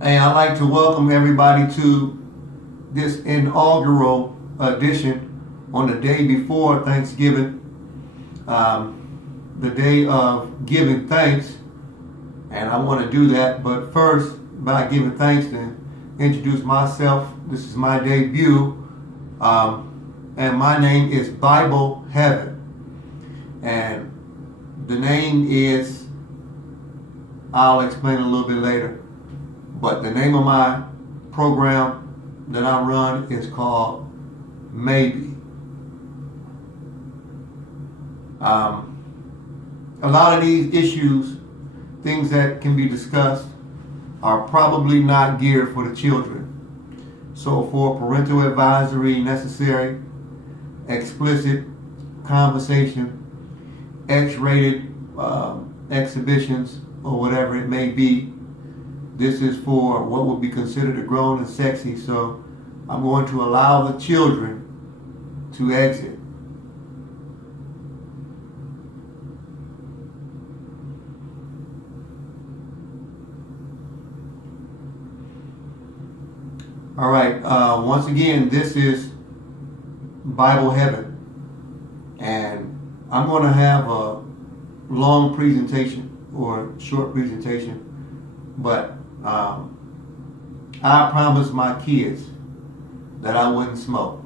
And I'd like to welcome everybody to this inaugural edition on the day before Thanksgiving, the day of giving thanks. And I want to do that, but first, by giving thanks, to introduce myself. This is my debut, and my name is Bible Heaven. And the name is, I'll explain a little bit later, but the name of my program that I run is called Maybe. A lot of these issues, things that can be discussed, are probably not geared for the children. So for parental advisory necessary, explicit conversation, X-rated exhibitions, or whatever it may be. This is for what would be considered a grown and sexy, so I'm going to allow the children to exit. All right, once again, this is Bible Heaven, and I'm going to have a long presentation or short presentation, but I promised my kids that I wouldn't smoke.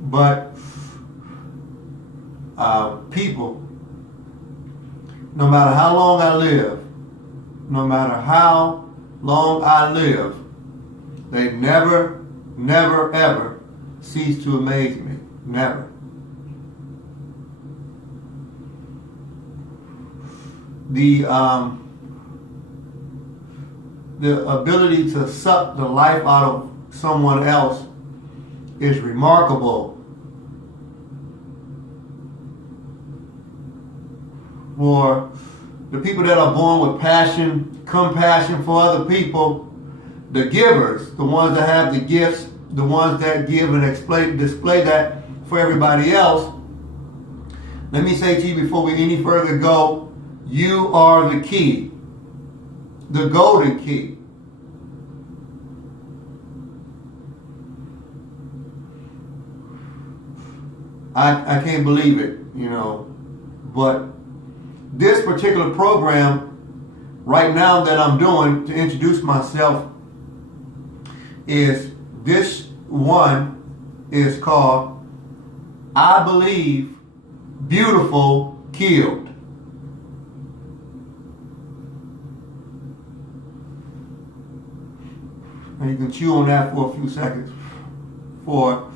But people, no matter how long I live, they never, ever cease to amaze me. Never. The ability to suck the life out of someone else is remarkable. For the people that are born with passion, compassion for other people, the givers, the ones that have the gifts, the ones that give and display that for everybody else. Let me say to you before we any further go, you are the key, the golden key. I can't believe it, but this particular program right now that I'm doing to introduce myself is this one is called I Believe Beautiful Killed. And you can chew on that for a few seconds. For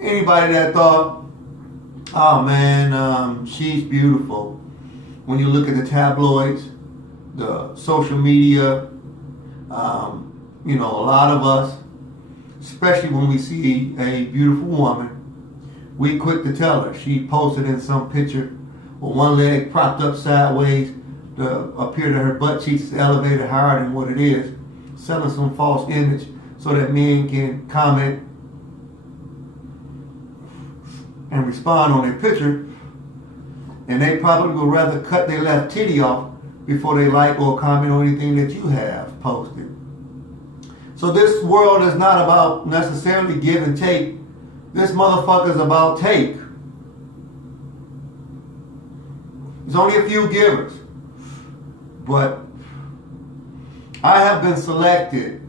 anybody that thought, oh man, she's beautiful. When you look at the tabloids, the social media, a lot of us, especially when we see a beautiful woman, we quick to tell her. She posted in some picture with one leg propped up sideways to appear that her butt cheeks is elevated higher than what it is, selling some false image so that men can comment and respond on their picture. And they probably would rather cut their left titty off before they like or comment on anything that you have posted. So this world is not about necessarily give and take. This motherfucker is about take. There's only a few givers. But I have been selected.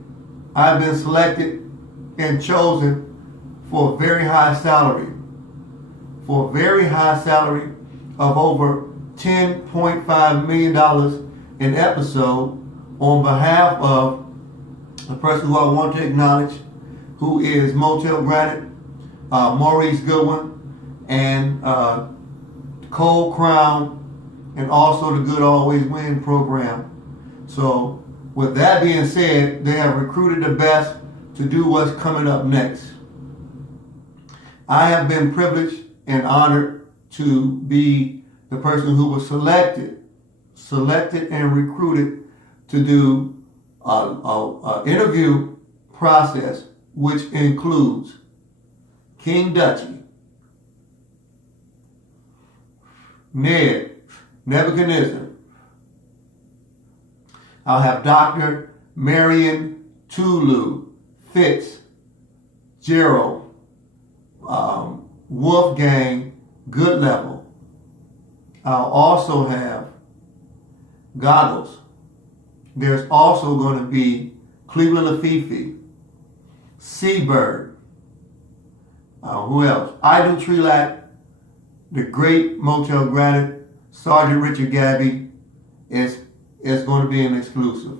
I've been selected and chosen for a very high salary. For a very high salary of over $10.5 million an episode on behalf of the person who I want to acknowledge, who is Motel Granite, Maurice Goodwin, and Cold Crown, and also the Good Always Win program. So with that being said, they have recruited the best to do what's coming up next. I have been privileged and honored to be the person who was selected and recruited to do an interview process, which includes King Dutchy, Ned, Nebuchadnezzar. I'll have Dr. Marion Tulu, Fitz, Gerald, Wolfgang Goodlevel. I'll also have Goggles. There's also going to be Cleveland Lafifi, Seabird. Who else? Idle Trelac, the great Motel Granite, Sergeant Richard Gabby is going to be an exclusive.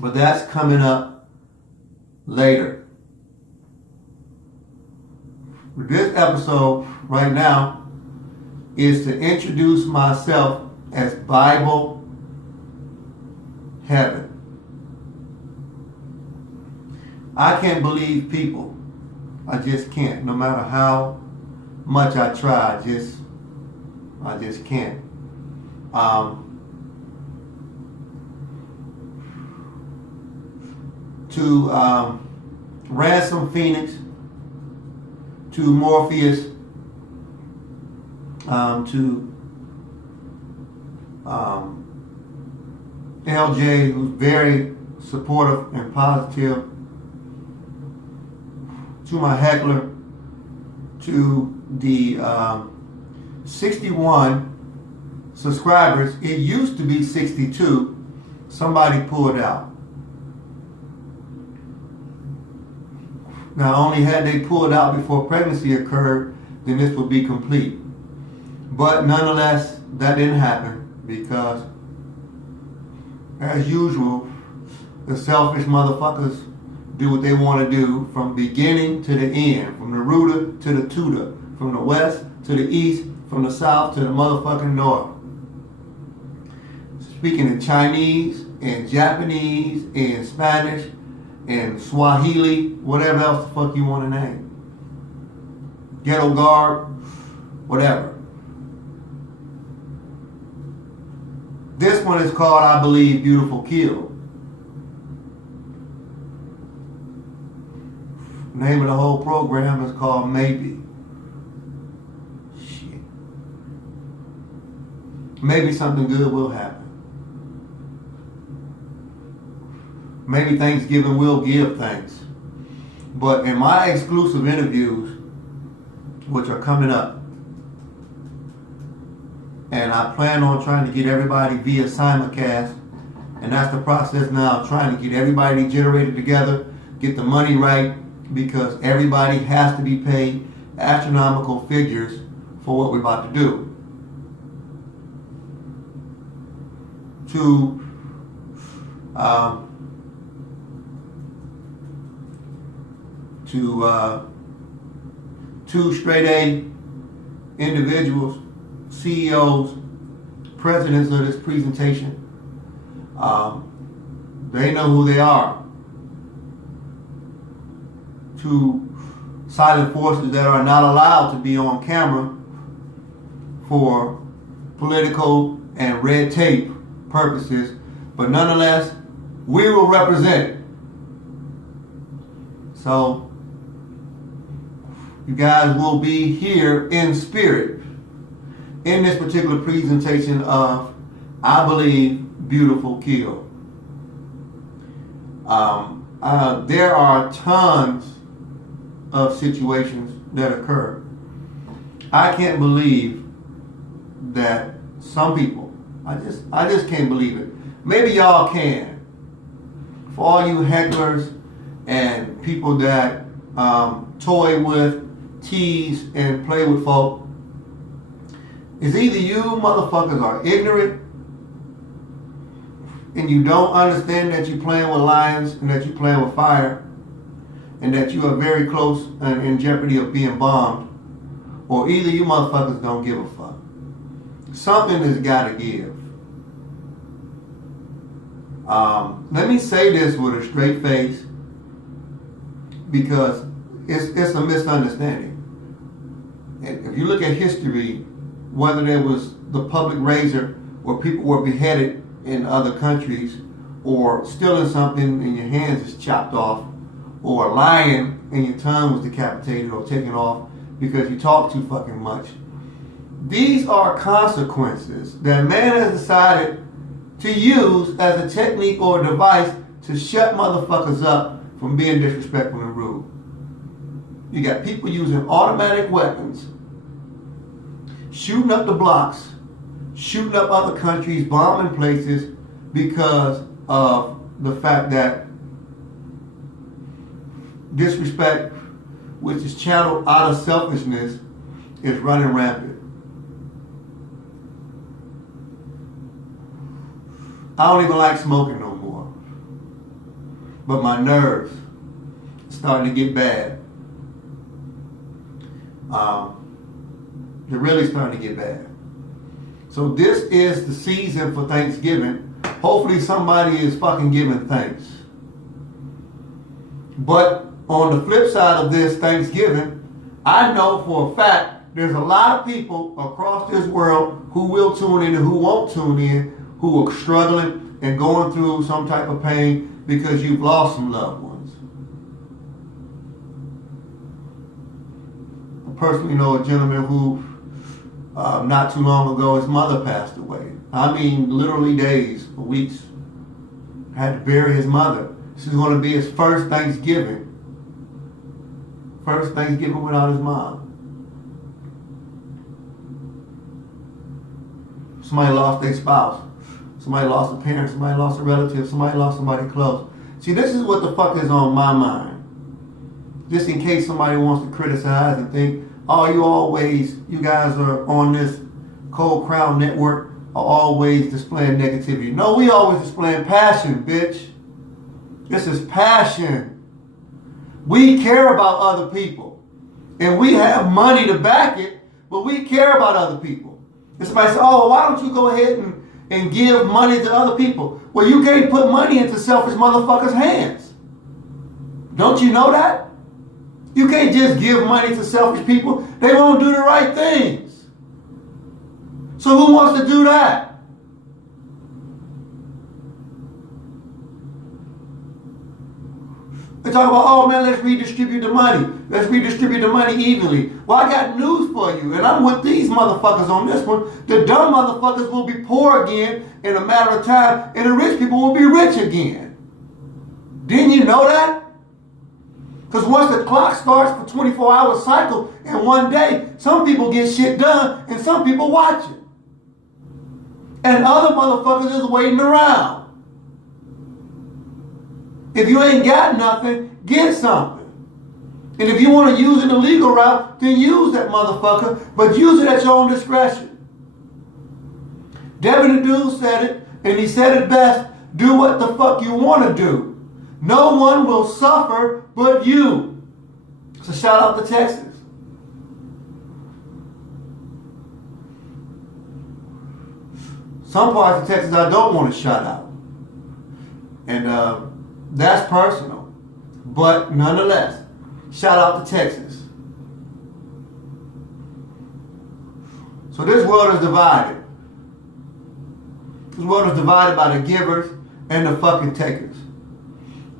But that's coming up later. This episode right now is to introduce myself as Bible Heaven. I can't believe people. I just can't. No matter how much I try, I just can't. To Ransom Phoenix, to Morpheus, to LJ, who's very supportive and positive, to my heckler, to the 61 subscribers. It used to be 62. Somebody pulled out. Now, only had they pulled out before pregnancy occurred, then this would be complete. But nonetheless, that didn't happen because, as usual, the selfish motherfuckers do what they want to do from beginning to the end, from the rooter to the tutor, from the west to the east, from the south to the motherfucking north. Speaking in Chinese and Japanese and Spanish and Swahili, whatever else the fuck you want to name. Ghetto garb, whatever. This one is called, I believe, Beautiful Kill. The name of the whole program is called Maybe. Shit. Maybe something good will happen. Maybe Thanksgiving will give thanks. But in my exclusive interviews, which are coming up, and I plan on trying to get everybody via simulcast, and that's the process now, trying to get everybody generated together, get the money right, because everybody has to be paid astronomical figures for what we're about to do. Two straight A individuals, CEOs, presidents of this presentation. They know who they are. Two silent forces that are not allowed to be on camera for political and red tape purposes, but nonetheless, we will represent it. So, you guys will be here in spirit in this particular presentation of, I believe, Beautiful Kill. There are tons of situations that occur. I can't believe that some people, I just can't believe it. Maybe y'all can. For all you hecklers and people that toy with, tease, and play with folk, is either you motherfuckers are ignorant and you don't understand that you're playing with lions and that you're playing with fire and that you are very close and in jeopardy of being bombed, or either you motherfuckers don't give a fuck. Something has got to give. Let me say this with a straight face, because it's a misunderstanding. And if you look at history, whether there was the public razor where people were beheaded in other countries, or stealing something and your hands is chopped off, or a lion and your tongue was decapitated or taken off because you talk too fucking much. These are consequences that man has decided to use as a technique or a device to shut motherfuckers up from being disrespectful and rude. You got people using automatic weapons, shooting up the blocks, shooting up other countries, bombing places because of the fact that disrespect, which is channeled out of selfishness, is running rampant. I don't even like smoking no more. But my nerves are starting to get bad. They're really starting to get bad. So this is the season for Thanksgiving. Hopefully somebody is fucking giving thanks. But on the flip side of this Thanksgiving, I know for a fact there's a lot of people across this world who will tune in and who won't tune in, who are struggling and going through some type of pain because you've lost some loved ones. I personally know a gentleman who not too long ago his mother passed away. I mean literally days or weeks. Had to bury his mother. This is going to be his first Thanksgiving. First Thanksgiving without his mom. Somebody lost their spouse. Somebody lost a parent. Somebody lost a relative. Somebody lost somebody close. See, this is what the fuck is on my mind. Just in case somebody wants to criticize and think, oh, you guys are on this Cold Crown Network are always displaying negativity. No, we always displaying passion, bitch. This is passion. We care about other people. And we have money to back it, but we care about other people. And somebody says, oh, why don't you go ahead and give money to other people? Well, you can't put money into selfish motherfuckers' hands. Don't you know that? You can't just give money to selfish people. They won't do the right things. So who wants to do that? They talk about, oh man, let's redistribute the money. Let's redistribute the money evenly. Well, I got news for you, and I'm with these motherfuckers on this one. The dumb motherfuckers will be poor again in a matter of time, and the rich people will be rich again. Didn't you know that? Because once the clock starts for 24-hour cycle in one day, some people get shit done, and some people watch it. And other motherfuckers is waiting around. If you ain't got nothing, get something. And if you want to use an illegal route, then use that motherfucker, but use it at your own discretion. Devin the Dude said it, and he said it best, do what the fuck you want to do. No one will suffer but you. So shout out to Texas. Some parts of Texas I don't want to shout out. And that's personal. But nonetheless, shout out to Texas. So this world is divided. This world is divided by the givers and the fucking takers.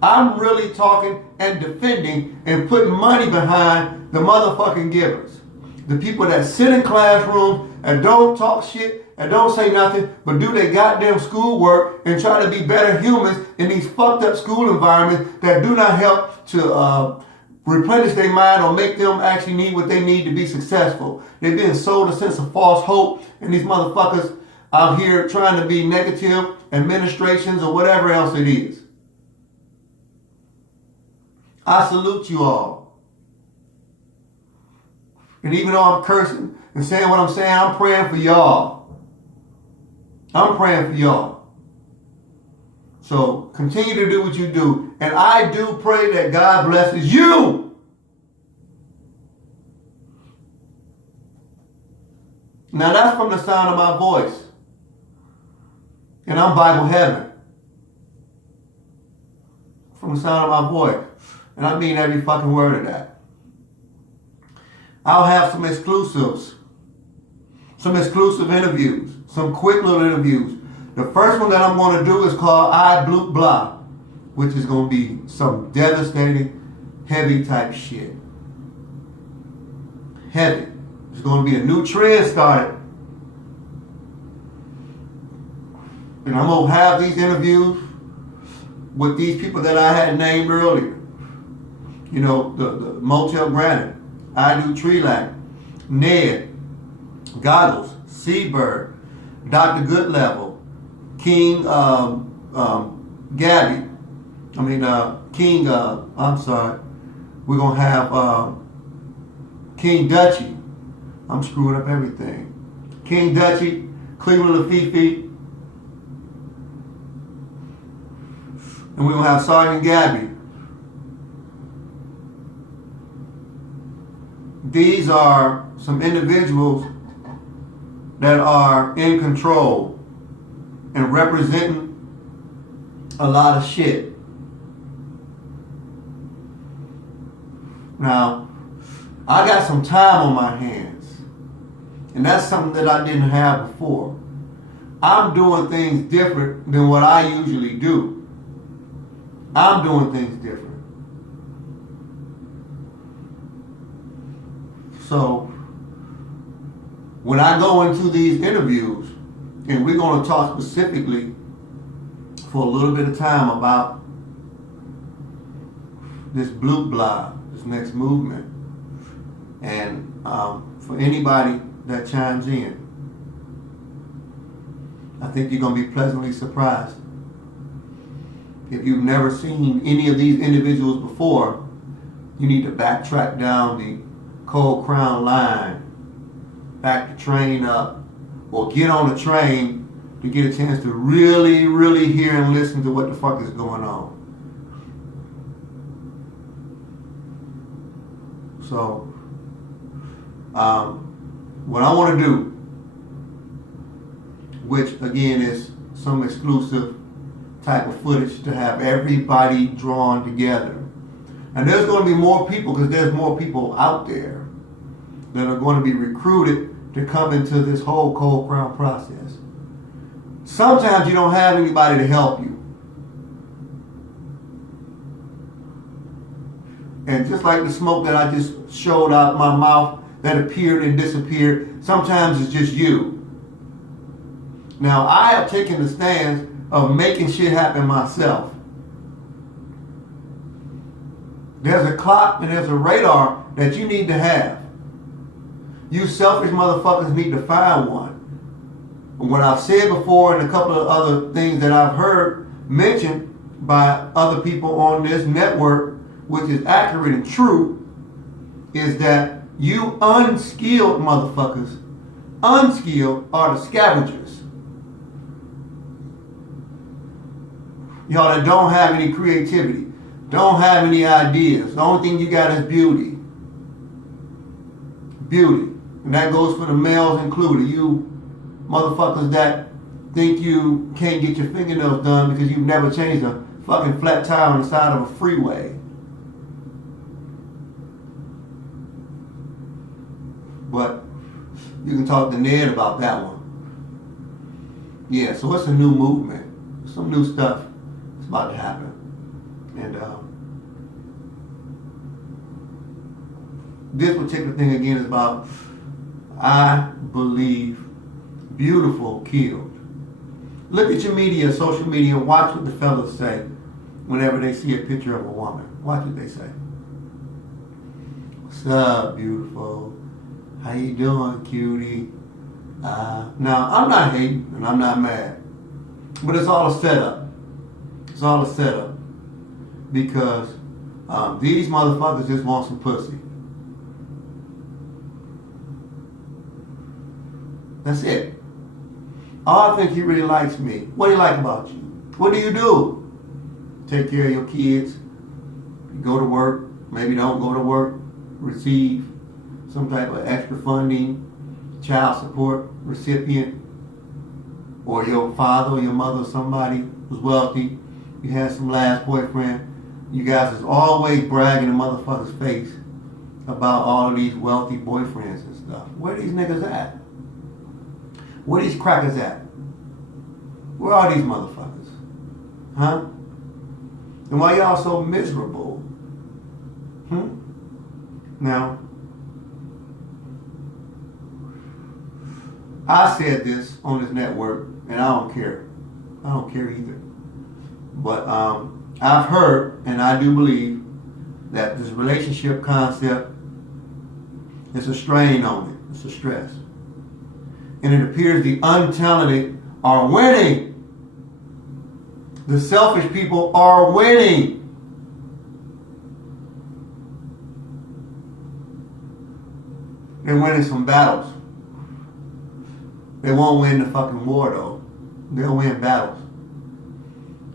I'm really talking and defending and putting money behind the motherfucking givers. The people that sit in classrooms and don't talk shit and don't say nothing, but do their goddamn schoolwork and try to be better humans in these fucked up school environments that do not help to replenish their mind or make them actually need what they need to be successful. They're being sold a sense of false hope, and these motherfuckers out here trying to be negative administrations or whatever else it is. I salute you all. And even though I'm cursing and saying what I'm saying, I'm praying for y'all. I'm praying for y'all. So continue to do what you do. And I do pray that God blesses you. Now that's from the sound of my voice. And I'm Bible heaven. From the sound of my voice. And I mean every fucking word of that. I'll have some exclusives. Some exclusive interviews. Some quick little interviews. The first one that I'm going to do is called I Blue Blah, which is going to be some devastating heavy type shit. Heavy. There's going to be a new trend started. And I'm going to have these interviews with these people that I had named earlier. You know, the Motel Granite, I Do Tree Light, Ned, Goggles, Seabird, Dr. Goodlevel, King Gabby. King, I'm sorry. We're going to have King Dutchie. I'm screwing up everything. King Dutchie, Cleveland Lafifi, and we're going to have Sergeant Gabby. These are some individuals that are in control and representing a lot of shit. Now, I got some time on my hands, and that's something that I didn't have before. I'm doing things different than what I usually do. I'm doing things different. So, when I go into these interviews, and we're going to talk specifically for a little bit of time about this blue blob, this next movement, and for anybody that chimes in, I think you're going to be pleasantly surprised. If you've never seen any of these individuals before, you need to backtrack down the Cold Crown line, back the train up, or get on the train to get a chance to really, really hear and listen to what the fuck is going on. So, what I want to do, which again is some exclusive type of footage to have everybody drawn together. And there's going to be more people, because there's more people out there that are going to be recruited to come into this whole Cold Crown process. Sometimes you don't have anybody to help you. And just like the smoke that I just showed out my mouth that appeared and disappeared, sometimes it's just you. Now, I have taken the stance of making shit happen myself. There's a clock and there's a radar that you need to have. You selfish motherfuckers need to find one. What I've said before and a couple of other things that I've heard mentioned by other people on this network, which is accurate and true, is that you unskilled motherfuckers, unskilled are the scavengers. Y'all that don't have any creativity, don't have any ideas. The only thing you got is beauty. Beauty. And that goes for the males included. You motherfuckers that think you can't get your fingernails done because you've never changed a fucking flat tire on the side of a freeway. But you can talk to Ned about that one. Yeah, so it's a new movement. Some new stuff is about to happen. And this particular thing again is about, I believe beautiful killed. Look at your media, social media, and watch what the fellas say whenever they see a picture of a woman. Watch what they say. What's up, beautiful? How you doing, cutie? Now, I'm not hating and I'm not mad, but it's all a setup. It's all a setup because these motherfuckers just want some pussy. That's it. Oh, I think he really likes me. What do you like about you? What do you do? Take care of your kids. You go to work. Maybe don't go to work. Receive some type of extra funding, child support recipient, or your father or your mother or somebody who's wealthy. You had some last boyfriend. You guys is always bragging in motherfuckers' face about all of these wealthy boyfriends and stuff. Where these niggas at? Where these crackers at? Where are these motherfuckers? Huh? And why y'all so miserable? Now, I said this on this network, and I don't care. I don't care either. But I've heard, and I do believe, that this relationship concept is a strain on it. It's a stress. And it appears the untalented are winning. The selfish people are winning. They're winning some battles. They won't win the fucking war though. They'll win battles.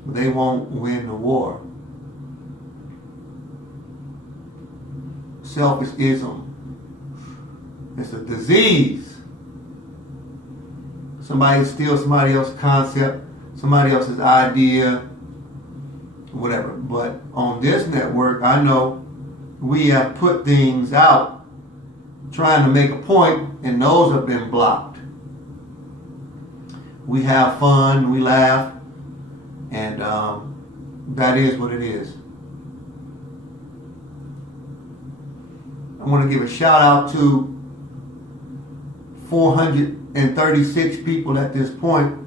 But they won't win the war. Selfishism. It's a disease. Somebody steals somebody else's concept, somebody else's idea, whatever. But on this network, I know we have put things out trying to make a point, and those have been blocked. We have fun, we laugh, and that is what it is. I want to give a shout out to 436 people at this point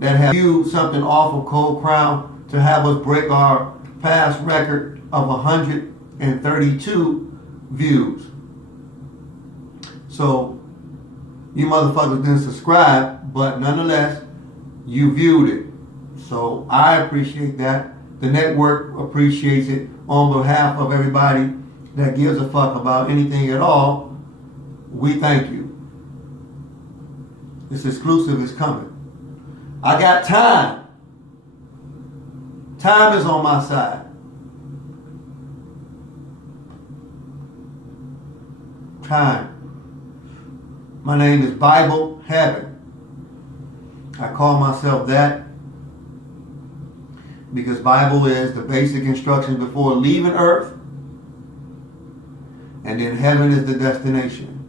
that have viewed something off of Cold Crown to have us break our past record of 132 views. So you motherfuckers didn't subscribe, but nonetheless, you viewed it. So I appreciate that. The network appreciates it. On behalf of everybody that gives a fuck about anything at all, we thank you. This exclusive is coming. I got time. Time is on my side. Time. My name is Bible Heaven. I call myself that because Bible is the basic instructions before leaving earth, and then heaven is the destination.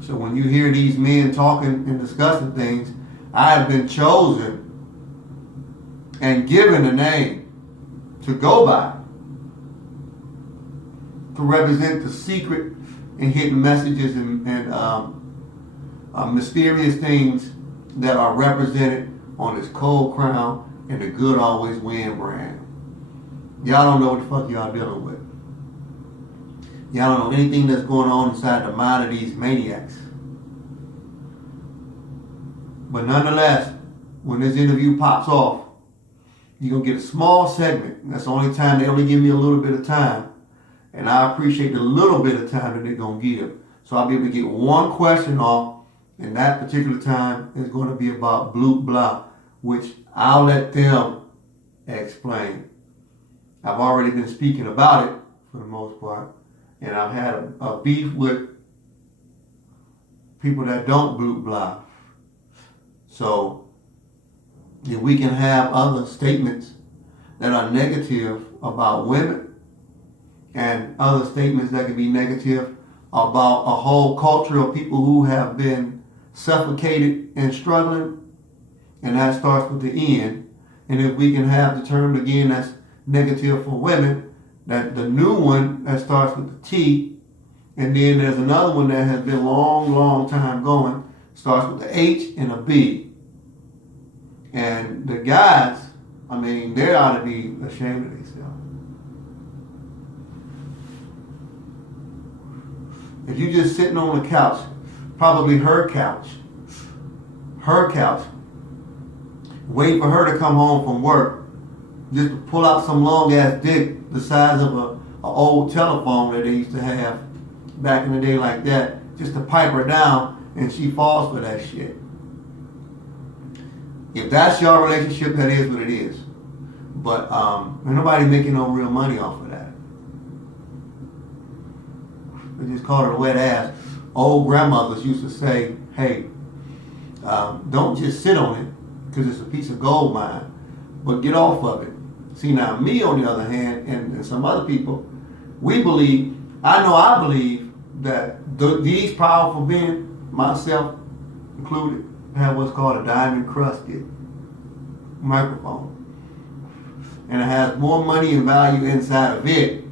So when you hear these men talking and discussing things, I have been chosen and given a name to go by to represent the secret and hidden messages and mysterious things that are represented on this Cold Crown and the Good Always Win brand. Y'all don't know what the fuck y'all dealing with. Y'all don't know anything that's going on inside the mind of these maniacs. But nonetheless, when this interview pops off, you're going to get a small segment. That's the only time. They only give me a little bit of time. And I appreciate the little bit of time that they're going to give. So I'll be able to get one question off. And that particular time is going to be about blue blah, which I'll let them explain. I've already been speaking about it for the most part. And I've had a beef with people that don't blue blah. So if we can have other statements that are negative about women and other statements that can be negative about a whole culture of people who have been suffocated and struggling, and that starts with the N. And if we can have the term again that's negative for women, that the new one that starts with the T, and then there's another one that has been long time going, starts with the H and a B. And the guys, I mean, they ought to be ashamed of themselves. If you just sitting on the couch, probably her couch, waiting for her to come home from work, just to pull out some long ass dick the size of a old telephone that they used to have back in the day like that, just to pipe her down, and she falls for that shit. If that's your relationship, that is what it is. But ain't nobody making no real money off of that. They just call it a wet ass. Old grandmothers used to say, hey, don't just sit on it because it's a piece of gold mine, but get off of it. See, now me on the other hand, and some other people, I believe that these powerful men, myself included, have what's called a diamond crusted microphone. And it has more money and value inside of it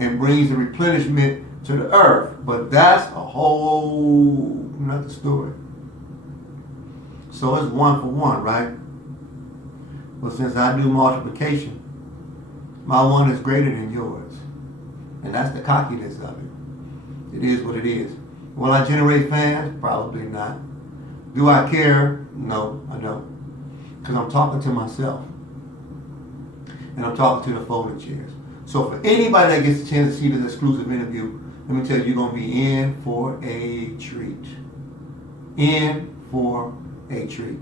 and brings the replenishment to the earth. But that's a whole another story. So it's 1 for 1, right? But since I do multiplication, my one is greater than yours. And that's the cockiness of it. It is what it is. Will I generate fans? Probably not. Do I care? No, I don't. Because I'm talking to myself. And I'm talking to the folding chairs. So for anybody that gets a chance to see this exclusive interview, let me tell you, you're going to be in for a treat. In for a treat.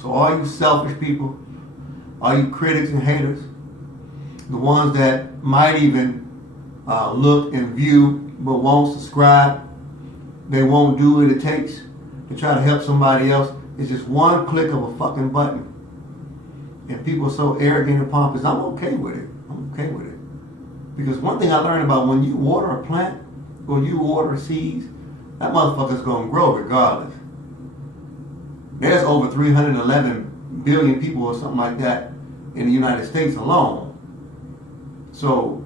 So all you selfish people, all you critics and haters, the ones that might even look and view but won't subscribe, they won't do what it takes to try to help somebody else. It's just one click of a fucking button. And people are so arrogant and pompous. I'm okay with it. I'm okay with it. Because one thing I learned about when you water a plant or you water seeds, that motherfucker's going to grow regardless. There's over 311 billion people or something like that in the United States alone. So